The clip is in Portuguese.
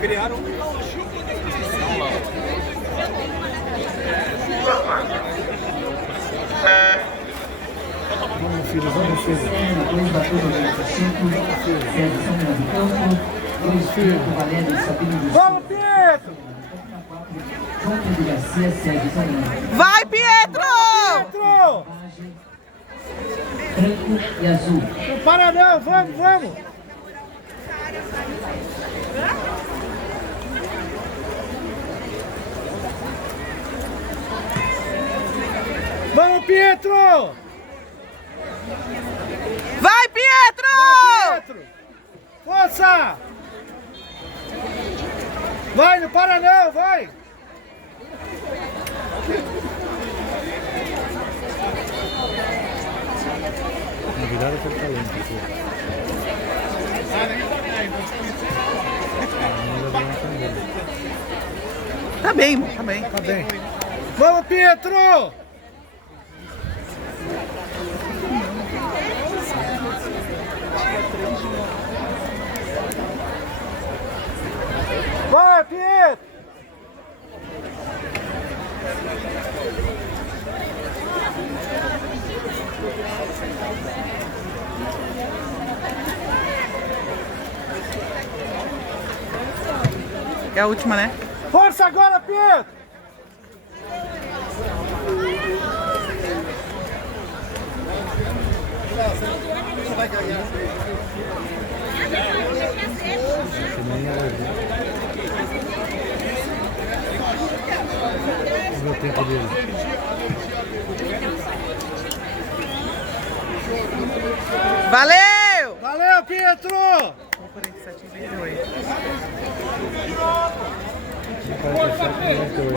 Criaram. Vamos, filho, vamos, filho. Vamos, Pietro! Vai, Pietro! Pietro! Branco e azul. Não para não, vamos, vamos! Vamos, Pietro! Vai, Pietro! Vai, Pietro! Força! Vai, não para não, vai! Na virada foi talento. Tá bem, irmão, tá bem. Tá bem. Vamos, Pietro! Vai, Pietro! É a última, né? Força agora, Pietro! Você vai ganhar. Vamos ver o tempo dele. Valeu! Valeu, Pietro! 47,28. 47,98.